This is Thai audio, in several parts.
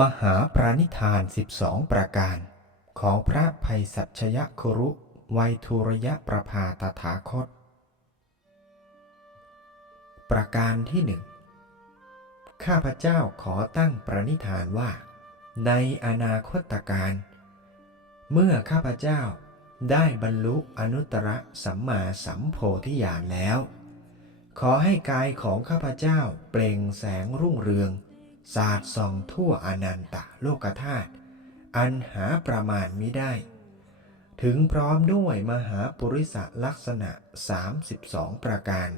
มหาปรานิธาน 12 ประการ ของพระภัยสัชยครุไวยทุรยประภาตถาคต ประการที่หนึ่งข้าพเจ้าขอตั้งประนิธานว่า ในอนาคตการ เมื่อข้าพเจ้าได้บรรลุอนุตตรสัมมาสัมโพธิญาณแล้ว ขอให้กายของข้าพเจ้าเปล่งแสงรุ่งเรือง สาดส่องทั่วอนันตโลกธาตุอันหาประมาณมิได้ ถึงพร้อมด้วยมหาปุริสลักษณะ 32 ประการ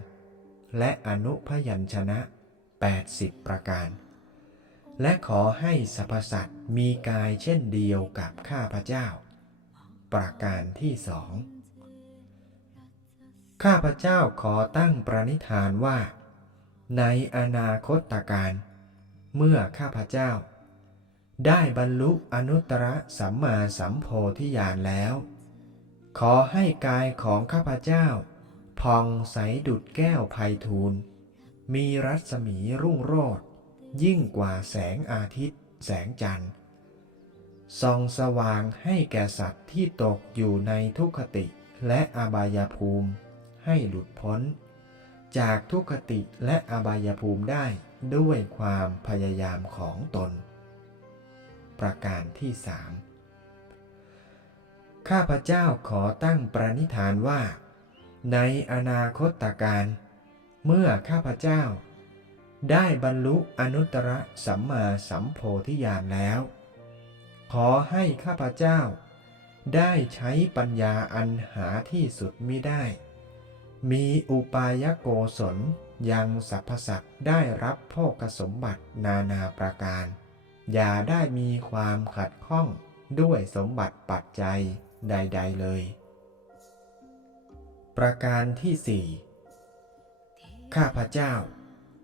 และอนุพยัญชนะ 80 ประการ และขอให้สรรพสัตว์มีกายเช่นเดียวกับข้าพเจ้า ประการที่สองข้าพเจ้าขอตั้งประนิธานว่า ในอนาคตการ เมื่อข้าพเจ้า ได้บรรลุอนุตตรสัมมาสัมโพธิญาณแล้ว ขอให้กายของข้าพเจ้า พองใสดุดแก้วไพฑูรย์มีรัศมีรุ่งโรจน์ยิ่งกว่าแสงอาทิตย์ แสงจันทร์ส่องสว่างให้แก่สัตว์ที่ตกอยู่ในทุกขติและอบายภูมิให้หลุดพ้น จากทุกขติและอบายภูมิได้ด้วยความพยายามของตน ประการที่สามข้าพเจ้าขอตั้งประนิธานว่า ในอนาคตการ เมื่อข้าพเจ้า ได้บรรลุอนุตตรสัมมาสัมโพธิญาณแล้ว ขอให้ข้าพเจ้า ได้ใช้ปัญญาอันหาที่สุดมิได้ มีอุปายโกศลยังสรรพสัตว์ได้รับโภคสมบัตินานาประการ อย่าได้มีความขัดข้องด้วยสมบัติปัจจัยใด ๆ เลย ประการที่สี่ข้าพเจ้า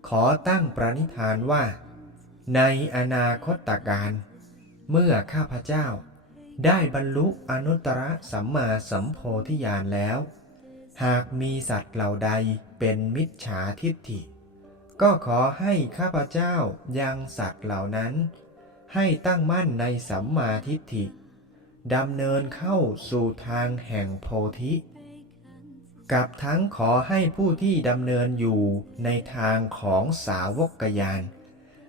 ขอตั้งประนิธานว่า ในอนาคตการ เมื่อข้าพเจ้า ได้บรรลุอนุตตรสัมมาสัมโพธิญาณแล้ว หากมีสัตว์เหล่าใดเป็นมิจฉาทิฏฐิ ก็ขอให้ข้าพเจ้ายังสัตว์เหล่านั้น ให้ตั้งมั่นในสัมมาทิฏฐิดำเนินเข้าสู่ทางแห่งโพธิ กับทั้งขอให้ผู้ที่ดำเนินอยู่ในทางของสาวกยาน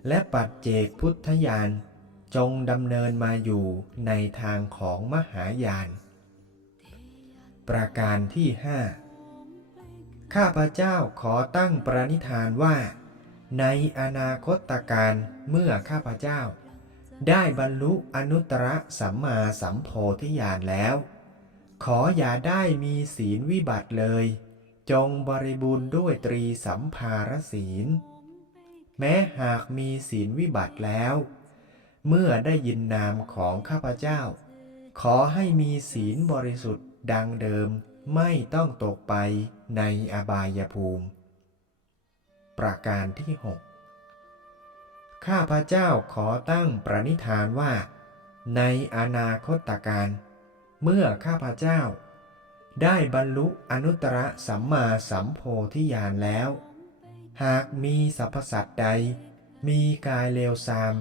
และปัจเจกพุทธญาณจงดำเนินมาอยู่ในทางของมหายาน ประการที่ห้าข้าพเจ้าขอตั้งประนิธานว่า ในอนาคตการเมื่อข้าพเจ้า ได้บรรลุอนุตตรสัมมาสัมโพธิญาณแล้ว ขออย่าได้มีศีลวิบัติเลย จงบริบูรณ์ด้วยตรีสัมภารศีล แม้หากมีศีลวิบัติแล้ว เมื่อได้ยินนามของข้าพเจ้า ขอให้มีศีลบริสุทธิ์ ดังเดิมไม่ต้องตกไปในอบายภูมิ ประการที่หกข้าพเจ้าขอตั้งประนิธานว่า ในอนาคตการ เมื่อข้าพเจ้า ได้บรรลุอนุตตรสัมมาสัมโพธิญาณแล้ว หากมีสรรพสัตว์ใด มีกายเลวทราม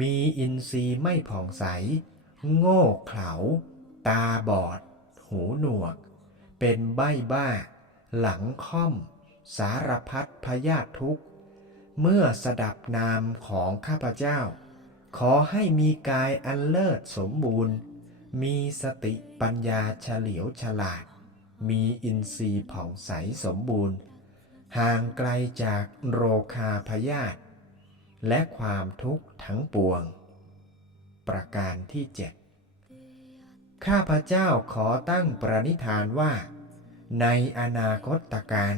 มีอินทรีย์ไม่ผ่องใส โง่เขลา ตาบอด หูหนวก เป็นใบ้บ้า หลังค่อม สารพัดพยาธิทุกข์ เมื่อสดับนามของข้าพเจ้า ขอให้มีกายอันเลิศสมบูรณ์ มีสติปัญญาเฉลียวฉลาด มีอินทรีย์ผ่องใสสมบูรณ์ ห่างไกลจากโรคาพยาธิและความทุกข์ทั้งปวง ประการที่เจ็ด ข้าพเจ้าขอตั้งประนิธานว่า ในอนาคตการ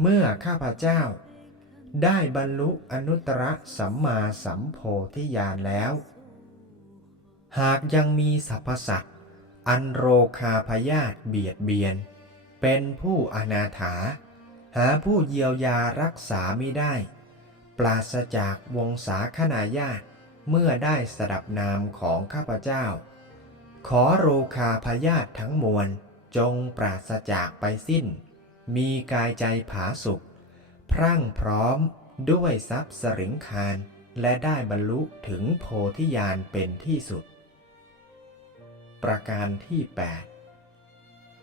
เมื่อข้าพเจ้า ได้บรรลุอนุตตรสัมมาสัมโพธิญาณแล้ว หากยังมีสรรพสัตว์อันโรคาพยาธิเบียดเบียน เป็นผู้อนาถา หาผู้เยียวยารักษาไม่ได้ ปราศจากวงศาคณาญาติเมื่อได้สดับนามของข้าพเจ้า ขอโรคาพยาธิทั้งมวลจงปราศจากไปสิ้น มีกายใจผาสุกพรั่งพร้อมด้วยทรัพย์สริงคารและได้บรรลุถึงโพธิญาณเป็นที่สุด ประการที่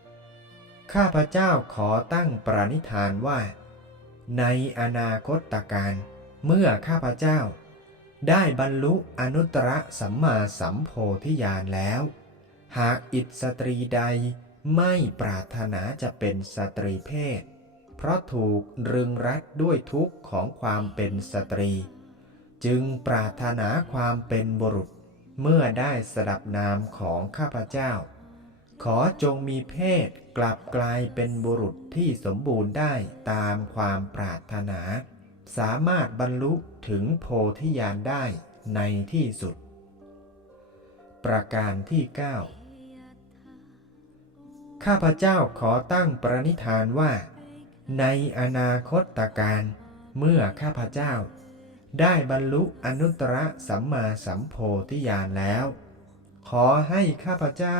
8 ข้าพเจ้าขอตั้งปรณิธานว่า ในอนาคตการเมื่อข้าพเจ้า ได้บรรลุอนุตตรสัมมาสัมโพธิญาณแล้ว หากอิสตรีใดไม่ปรารถนาจะเป็นสตรีเพศ เพราะถูกรึงรัดด้วยทุกข์ของความเป็นสตรี จึงปรารถนาความเป็นบุรุษเมื่อได้สดับนามของข้าพเจ้า ขอจงมีเพศกลับกลายเป็นบุรุษที่สมบูรณ์ได้ตามความปรารถนา สามารถบรรลุถึงโพธิญาณได้ในที่สุด ประการที่ 9 ข้าพเจ้าขอตั้งปรณิธานว่า ในอนาคตการเมื่อข้าพเจ้า ได้บรรลุอนุตตรสัมมาสัมโพธิญาณแล้ว ขอให้ข้าพเจ้า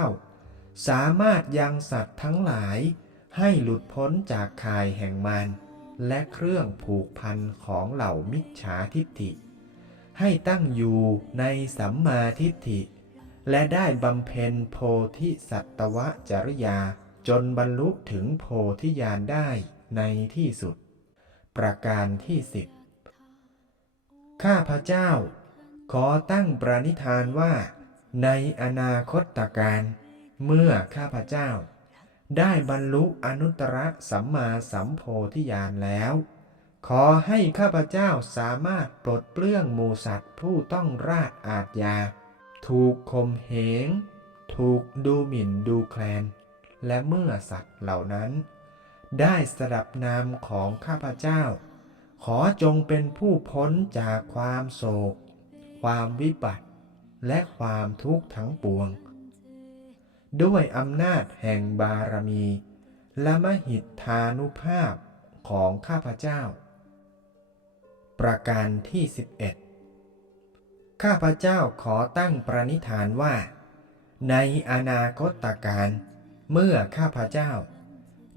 สามารถยังสัตว์ทั้งหลายให้หลุดพ้นจากข่ายแห่งมารและเครื่องผูกพันของเหล่ามิจฉาทิฏฐิ ให้ตั้งอยู่ในสัมมาทิฏฐิ และได้บำเพ็ญโพธิสัตวจริยา จนบรรลุถึงโพธิญาณได้ในที่สุด ประการที่สิบข้าพระเจ้า ขอตั้งปรณิธานว่า ในอนาคตการ เมื่อข้าพระเจ้า ได้บรรลุอนุตตรสัมมาสัมโพธิญาณแล้ว ขอให้ข้าพเจ้าสามารถปลดเปลื้องมูสัตว์ผู้ต้องราชอาทยา ถูกข่มเหง ถูกดูหมิ่นดูแคลน และเมื่อสัตว์เหล่านั้น ได้สดับนามของข้าพเจ้า ขอจงเป็นผู้พ้นจากความโศก ความวิบัติ และความทุกข์ทั้งปวง ด้วยอำนาจแห่งบารมี และมหิทธานุภาพของข้าพเจ้า ประการที่ 11 ข้าพเจ้าขอตั้งปรณิธานว่า ในอนาคตการ เมื่อข้าพเจ้า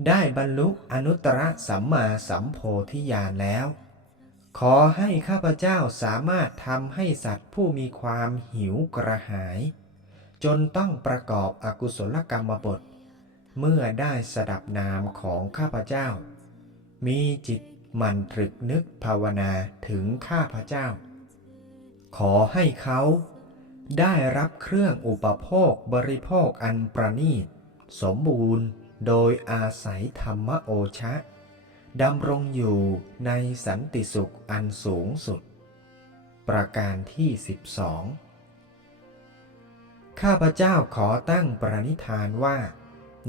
ได้บรรลุอนุตตรสัมมาสัมโพธิญาณแล้ว ขอให้ข้าพเจ้าสามารถทำให้สัตว์ผู้มีความหิวกระหาย จนต้องประกอบอกุศลกรรมบท เมื่อได้สดับนามของข้าพเจ้า มีจิตมันตรึกนึกภาวนาถึงข้าพเจ้า ขอให้เขาได้รับเครื่องอุปโภคบริโภคอันประณีต สมบูรณ์โดยอาศัยธรรมโอชะดำรงอยู่ในสันติสุขอันสูงสุด ประการที่ 12 ข้าพเจ้าขอตั้งปรณิธานว่า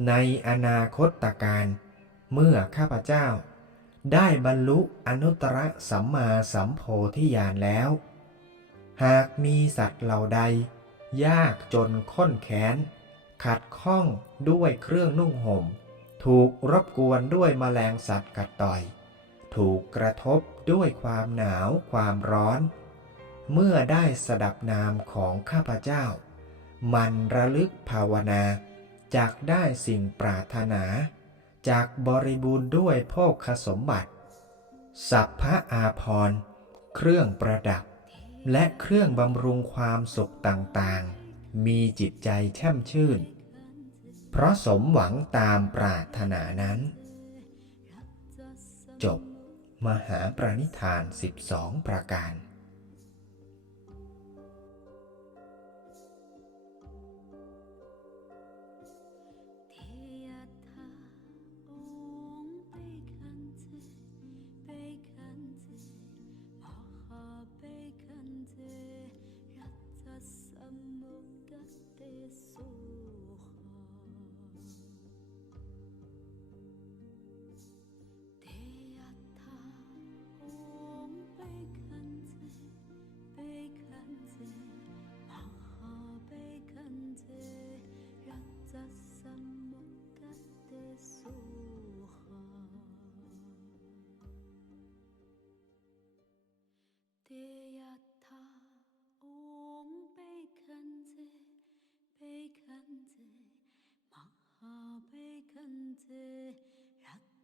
ในอนาคตการ เมื่อข้าพเจ้า ได้บรรลุอนุตตรสัมมาสัมโพธิญาณแล้ว หากมีสัตว์เหล่าใด ยากจนข้นแค้นขัดข้องด้วยเครื่องนุ่งห่ม ถูกรบกวนด้วยแมลงสัตว์กัดต่อย ถูกกระทบด้วยความหนาวความร้อน เมื่อได้สดับนามของข้าพเจ้า มันระลึกภาวนาจากได้สิ่งปรารถนา จากบริบูรณ์ด้วยโภคสมบัติ สัพพะอาพรณ์เครื่องประดับ และเครื่องบำรุงความสุขต่างๆ มีจิตใจแช่มชื่น เพราะสมหวังตามปรารถนานั้น จบ มหาประณิธาน 12 ประการ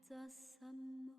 Asa sammo